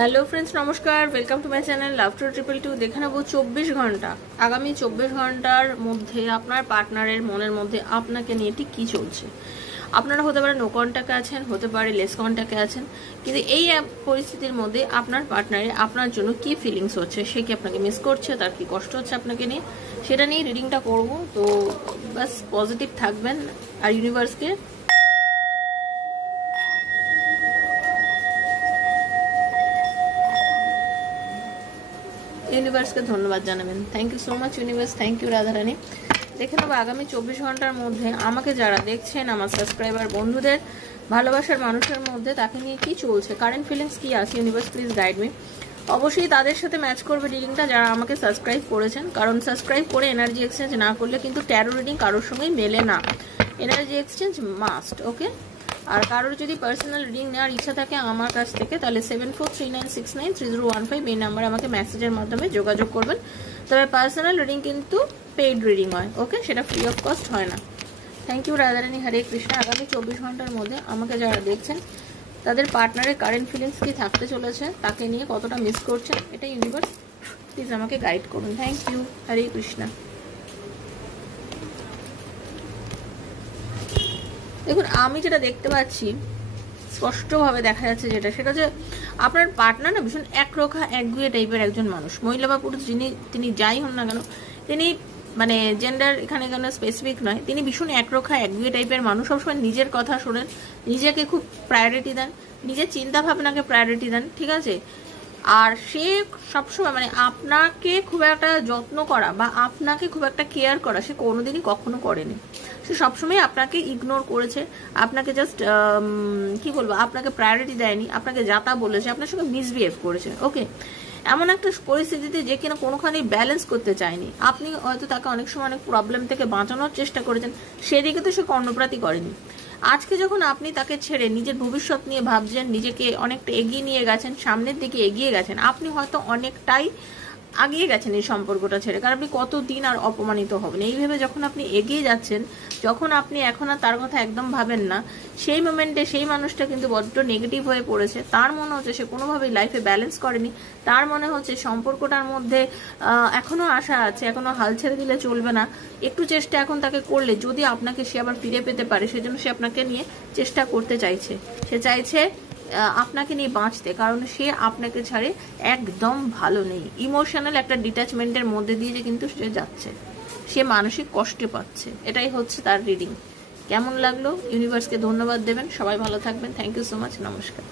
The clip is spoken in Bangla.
হ্যালো ফ্রেন্ডস, নমস্কার। Welcome to my channel love to 222। দেখে নেবো 24 ঘন্টা, আগামী 24 ঘন্টার মধ্যে আপনার পার্টনারের মনের মধ্যে আপনাকে নিয়ে ঠিক কী চলছে। আপনারা হতে পারে নো কন্ট্যাক্টে আছেন, হতে পারে লেস কন্ট্যাক্টে আছেন, কিন্তু এই পরিস্থিতির মধ্যে আপনার পার্টনারে আপনার জন্য কি ফিলিংস হচ্ছে, সে কি আপনাকে মিস করছে, তার কি কষ্ট হচ্ছে আপনাকে নিয়ে, সেটা নিয়ে রিডিংটা করব। তো বাস পজিটিভ থাকবেন আর ইউনিভার্সকে ধন্যবাদ জানাবেন। Thank you so much universe, thank you Radharani. দেখে নেবো আগামী 24 ঘন্টার মধ্যে আমাকে যারা দেখছেন, আমার সাবস্ক্রাইবার বন্ধুদের, ভালোবাসার মানুষের মধ্যে তাকে নিয়ে কি চলছে, কারেন্ট ফিলিংস কি আছে। Universe please guide me. অবশ্যই তাদের সাথে ম্যাচ করবে রিডিংটা যারা আমাকে সাবস্ক্রাইব করেছেন, কারণ সাবস্ক্রাইব করে এনার্জি এক্সচেঞ্জ না করলে কিন্তু ট্যারো রিডিং কারোর সঙ্গেই মেলে না। এনার্জি এক্সচেঞ্জ মাস্ট, ওকে। আর কারোর যদি পার্সোনাল রিডিং নেওয়ার ইচ্ছা থাকে আমার কাছ থেকে, তাহলে 7439693015 এই নাম্বারে আমাকে মেসেজের মাধ্যমে যোগাযোগ করবেন। তবে পার্সোনাল রিডিং কিন্তু পেইড রিডিং হয়, ওকে, সেটা ফ্রি অফ কস্ট হয় না। থ্যাংক ইউ রাধারানী, হরে কৃষ্ণ। আগামী 24 ঘন্টার মধ্যে আমাকে যারা দেখছেন তাদের পার্টনারের কারেন্ট ফিলিংস কি থাকতে চলেছে, তাকে নিয়ে কতটা মিস করছেন, এটা ইউনিভার্স প্লিজ আমাকে গাইড করুন। থ্যাংক ইউ, হরে কৃষ্ণ। দেখুন, আমি যেটা দেখতে পাচ্ছি স্পষ্টভাবে দেখা যাচ্ছে যেটা, সেটা যে আপনার পার্টনার না ভীষণ একরোখা একগুয়ে টাইপের একজন মানুষ, মহিলা বা পুরুষ তিনি যাই হন না কেন, তিনি মানে জেন্ডার এখানে কেন স্পেসিফিক নয়, তিনি ভীষণ একরোখা একগুয়ে টাইপের মানুষ। সবসময় নিজের কথা শোনেন, নিজেকে খুব প্রায়োরিটি দেন, নিজের চিন্তা ভাবনাকে প্রায়োরিটি দেন, ঠিক আছে। আর সে সবসময় মানে আপনাকে খুব একটা যত্ন করা বা আপনাকে খুব একটা কেয়ার করা সে কোনোদিনই কখনো করেনি। সে সবসময় আপনাকে ইগনোর করেছে, আপনাকে জাস্ট কি বলবো, আপনাকে প্রায়োরিটি দেয়নি, আপনাকে যাতা বলেছে, আপনার সঙ্গে মিসবিহেভ করেছে, ওকে। এমন একটা পরিস্থিতিতে যে কিনা কোনোখানেই ব্যালেন্স করতে চায়নি। আপনি হয়তো তাকে অনেক সময় অনেক প্রবলেম থেকে বাঁচানোর চেষ্টা করেছেন, সেদিকে তো সে কর্ণপ্রাতি করেনি। আজকে যখন আপনি তাকে ছেড়ে নিজের ভবিষ্যৎ নিয়ে ভাবছেন, নিজেকে অনেকটা এগিয়ে নিয়ে গেছেন, সামনের দিকে এগিয়ে গেছেন, আপনি হয়তো অনেকটাই আগিয়ে গেছেন এই সম্পর্কটা ছেড়ে, কারণ আপনি কতদিন আর অপমানিত হবেন এই ভেবে যখন আপনি এগিয়ে যাচ্ছেন, যখন আপনি এখন আর তার কথা একদম ভাবেন না, সেই মোমেন্টে সেই মানুষটা কিন্তু বড্ড নেগেটিভ হয়ে পড়েছে। তার মনে হচ্ছে সে কোনোভাবেই লাইফে ব্যালেন্স করেনি, তার মনে হচ্ছে সম্পর্কটার মধ্যে এখনো আশা আছে, এখনো হাল ছেড়ে দিলে চলবে না, একটু চেষ্টা এখন তাকে করলে যদি আপনাকে সে আবার ফিরে পেতে পারে, সেজন্য সে আপনাকে নিয়ে চেষ্টা করতে চাইছে। সে চাইছে আপনাকে নিয়ে বাঁচতে, কারণ সে আপনাকে ছাড়ে একদম ভালো নেই। ইমোশনাল একটা ডিট্যাচমেন্টের মধ্যে দিয়ে যে কিন্তু সে যাচ্ছে, সে মানসিক কষ্টে পাচ্ছে, এটাই হচ্ছে তার রিডিং। কেমন লাগলো ইউনিভার্সকে ধন্যবাদ দেবেন, সবাই ভালো থাকবেন। থ্যাংক ইউ সো মাচ, নমস্কার।